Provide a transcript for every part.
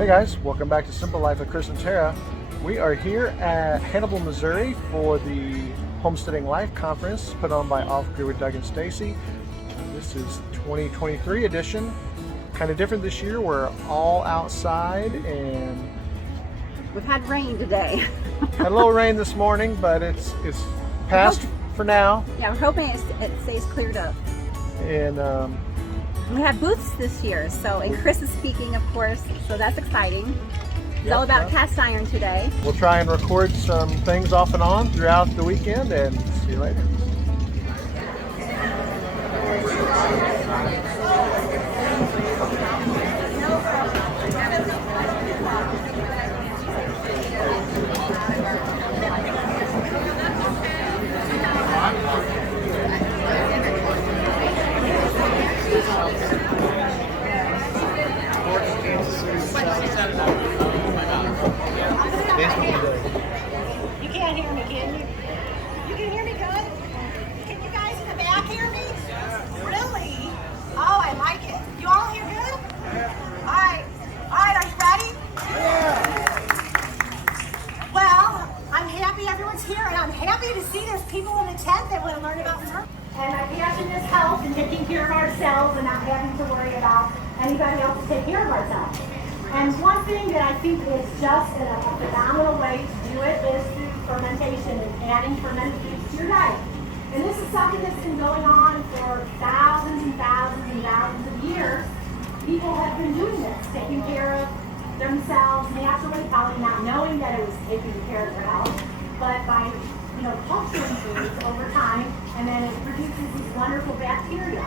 Hey guys, welcome back to Simple Life with Chris and Tara. We are here at Hannibal, Missouri for the Homesteading Life Conference put on by Offgrid with Doug and Stacy. This is 2023 edition. Kind of different this year. We're all outside and we've had rain today. had a little rain this morning, but it's passed for now. Yeah, we're hoping it stays cleared up. And we have booths this year, and Chris is speaking, of course, so that's exciting. It's all about cast iron today. We'll try and record some things off and on throughout the weekend, and see you later. You can't hear me, can you? You can hear me good? Can you guys in the back hear me? Really? Oh, I like it. You all hear good? Alright, are you ready? Well, I'm happy everyone's here, and I'm happy to see there's people in the tent that want to learn about farming. And my passion is health and taking care of ourselves and not having to worry about anybody else to take care of ourselves. And one thing that I think is just a phenomenal way to do it is through fermentation and adding fermented foods to your diet. And this is something that's been going on for thousands and thousands and thousands of years. People have been doing this, taking care of themselves naturally, probably not knowing that it was taking care of their health, but by culturing foods over time, and then it produces these wonderful bacteria.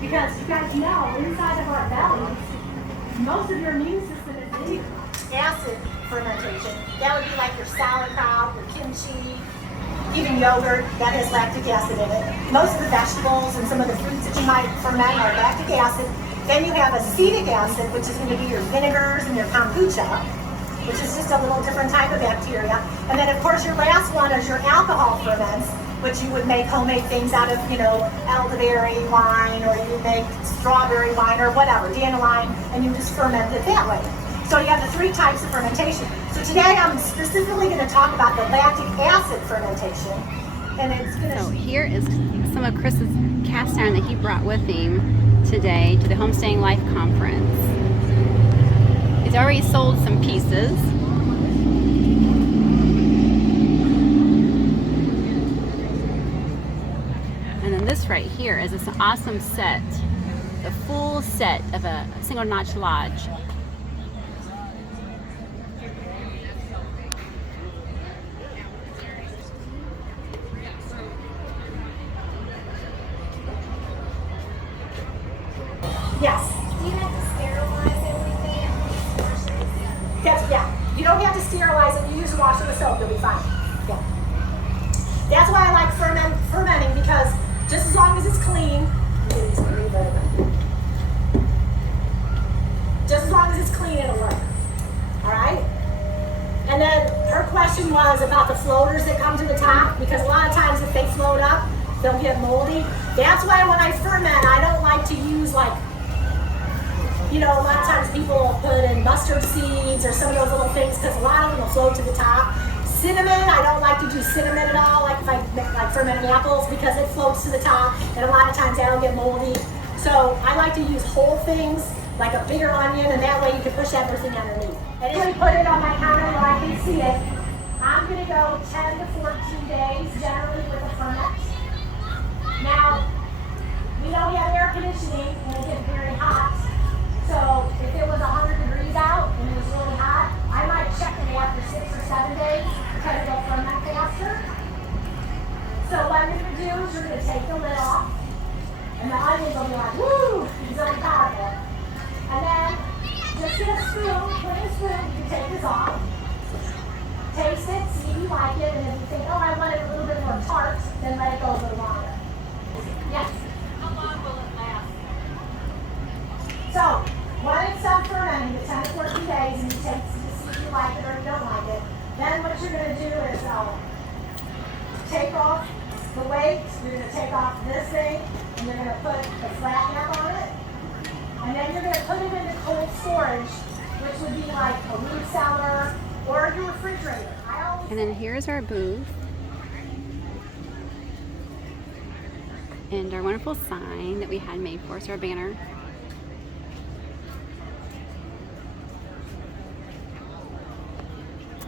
Because you guys know, inside of our bellies, most of your immune system is in acid fermentation. That would be like your sauerkraut, your kimchi, even yogurt that has lactic acid in it. Most of the vegetables and some of the fruits that you might ferment are lactic acid. Then you have acetic acid, which is going to be your vinegars and your kombucha, which is just a little different type of bacteria. And then of course your last one is your alcohol ferments, which you would make homemade things out of, elderberry wine, or you make strawberry wine or whatever, dandelion, and you just ferment it that way. So you have the three types of fermentation. So today I'm specifically going to talk about the lactic acid fermentation. And it's going to... So here is some of Chris's cast iron that he brought with him today to the Homesteading Life Conference. He's already sold some pieces. And then this right here is this awesome set, the full set of a single notch lodge. Yes. Do you have to sterilize everything? You don't have to sterilize it. You use a wash with soap, you'll be fine. Yeah. That's why I like fermenting, because just as long as it's clean, just as long as it's clean, it'll work. All right? And then her question was about the floaters that come to the top, because a lot of times if they float up, they'll get moldy. That's why when I ferment, I don't like to use a lot of times people will put in mustard seeds or some of those little things, because a lot of them will float to the top. Cinnamon, I don't like to do cinnamon at all, like if I like fermenting apples, because it floats to the top, and a lot of times that'll get moldy. So I like to use whole things, like a bigger onion, and that way you can push everything underneath. And if I put it on my counter where I can see it, I'm going to go 10 to 14 days, generally with a ferment. Now, we don't have air conditioning, and it gets very hot. So if it was 100 degrees out and it was really hot, I might check it after 6 or 7 days, because it'll ferment faster. So what I'm going to do is you're going to take the lid off, and the onions will be like, woo, it's really powerful. And then just get a spoon, put in a spoon, you can take this off, taste it, see if you like it, and if you think, oh, I want it a little bit more tart, then let it go a little longer. Yes? How long will it last? So, when it's done fermenting, the 10 to 14 days, and you taste it to see if you like it or you don't like it, then what you're going to do is take off the weight, you're going to take off this thing, and you're going to put the flat cap on it, and then you're going to put it into cold storage which would be like a root cellar or your refrigerator. And then here's our booth. And our wonderful sign that we had made for us, our banner.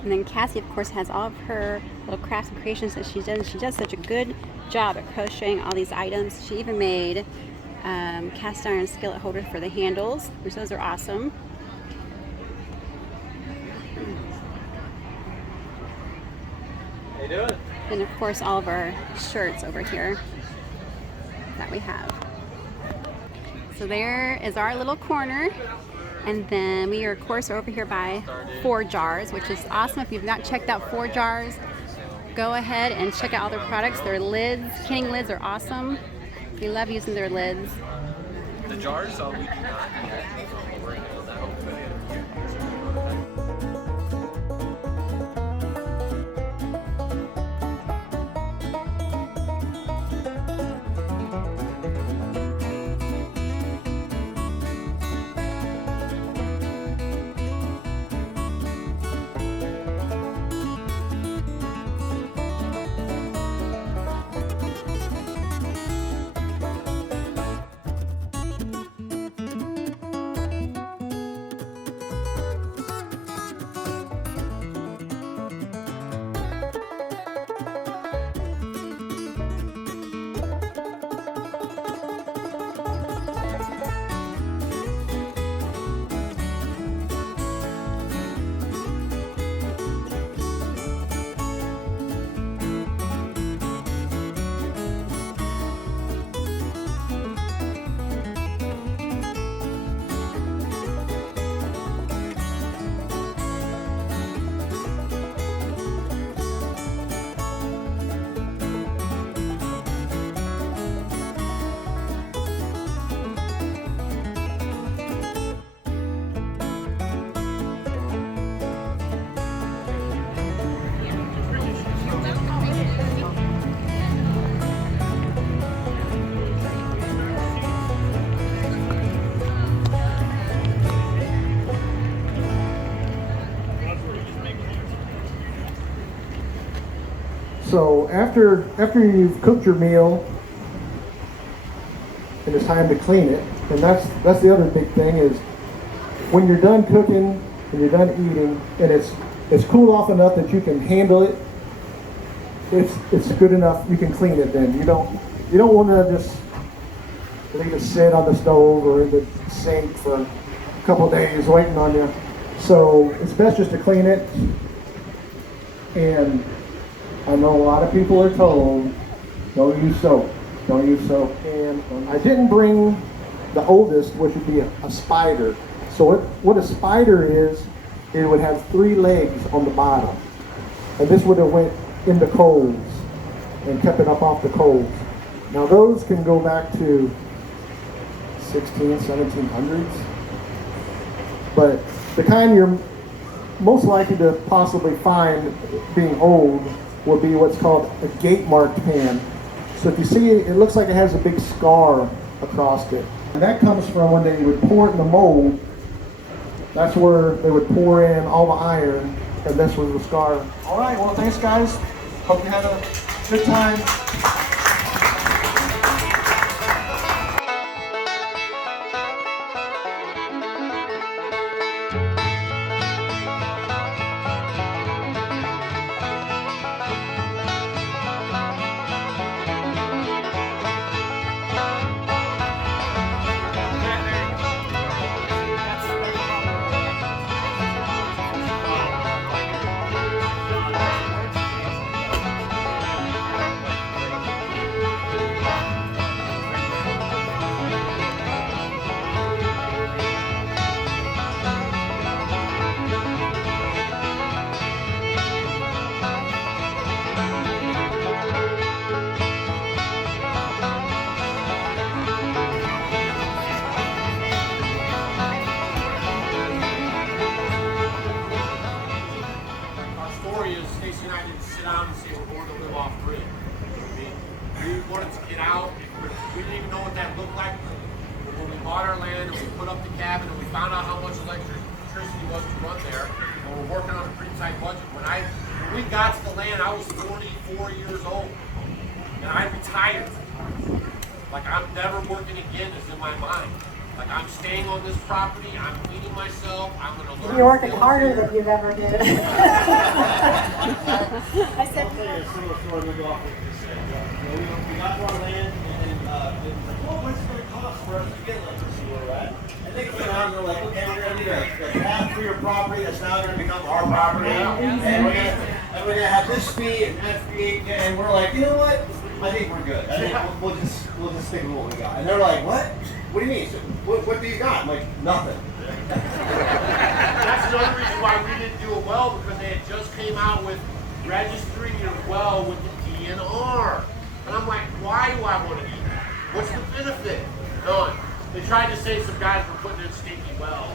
And then Cassie, of course, has all of her little crafts and creations that she does. She does such a good job at crocheting all these items. She even made cast iron skillet holders for the handles, which those are awesome. How you doing? And of course, all of our shirts over here that we have. So there is our little corner. And then we are, of course, over here by forJars, which is awesome. If you've not checked out forJars, go ahead and check out all their products. Their lids, canning lids are awesome. We love using their lids. The jars, we do not yet. We're going to build that hopefully. So after you've cooked your meal, and it's time to clean it, and that's the other big thing is when you're done cooking and you're done eating, and it's cooled off enough that you can handle it. It's good enough. You can clean it. Then you don't want to just leave it sit on the stove or in the sink for a couple of days waiting on you. So it's best just to clean it. And I know a lot of people are told, don't use soap, don't use soap. And I didn't bring the oldest, which would be a spider. So what a spider is, it would have 3 legs on the bottom. And this would have went in the coals and kept it up off the coals. Now those can go back to 1700s. But the kind you're most likely to possibly find being old would be what's called a gate marked pan. So if you see it, it looks like it has a big scar across it. And that comes from when they would pour it in the mold. That's where they would pour in all the iron, and this was the scar. All right, well, thanks, guys. Hope you had a good time. run there, and we're working on a pretty tight budget. When we got to the land, I was 44 years old, and I retired. Like, I'm never working again is in my mind. Like, I'm staying on this property, I'm feeding myself, I'm going to learn. You're working harder than you've ever did. I said, I'll tell you a similar story to go off what you just said. We got to our land, and it was like, well, what's it going to cost for us to get like this where we're at? And they come around and they're like, okay, we're going to need a path for your property that's now going to become our property. And we're going to have this fee and that fee. And we're like, you know what? I think we're good. I think we'll just stick with what we got. And they're like, what? What do you mean? So, what do you got? I'm like, nothing. That's another reason why we didn't do it well, because they had just came out with registering your well with the DNR. And I'm like, why do I want to do that? What's the benefit? None. They tried to say some guys were putting in stinky wells.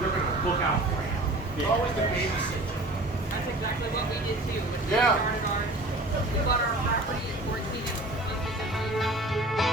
They're going to look out for you. It's always the babysitter. That's exactly what we did too. When Yeah. we started ours, we bought our property in 14 and Can't see it from here.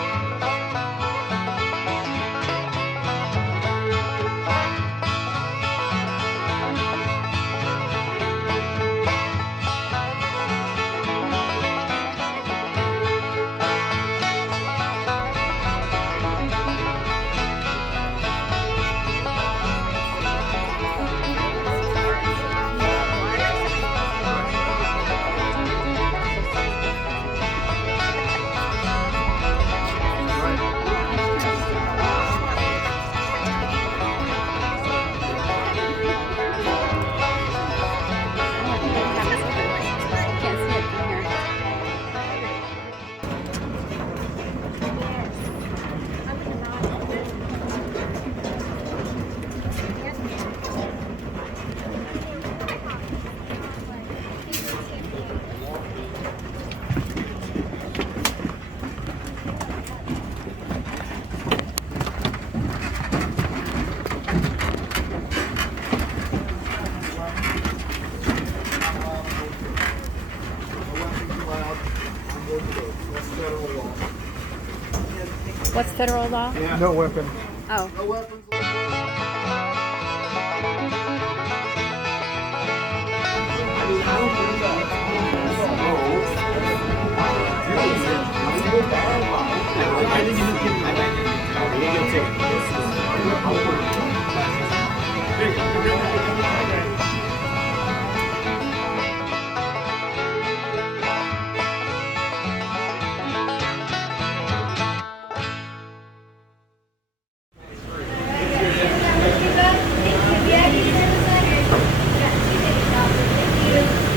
What's federal law? No weapon. Oh.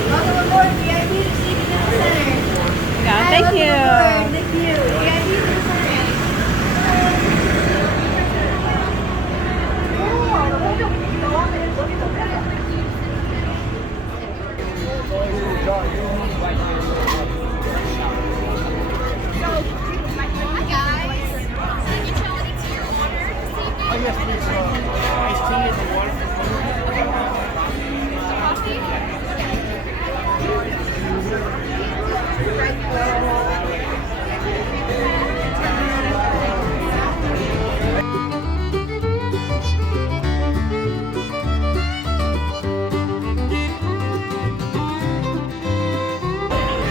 welcome aboard, VIP to see you in the center. Yeah, thank you. Thank you. VIP to the center.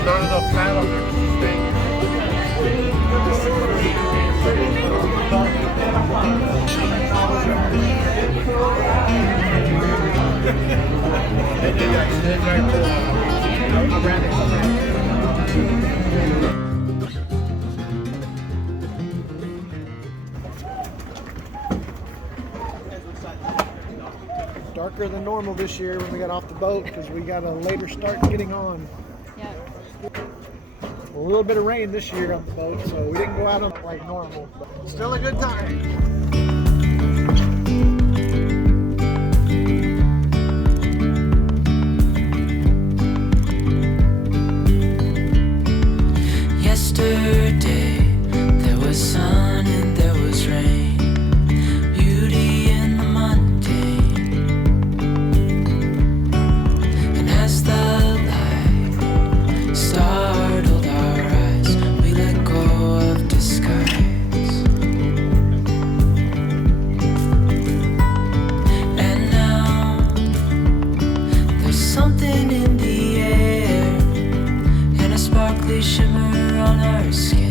Not enough fat on there to sustain you. Darker than normal this year when we got off the boat because we got a later start getting on. Yeah. A little bit of rain this year on the boat, so we didn't go out on it like normal. But still a good time. Yesterday there was sun and there was rain, beauty in the mundane. And as the light startled our eyes, we let go of disguise. sickly shimmer on our skin.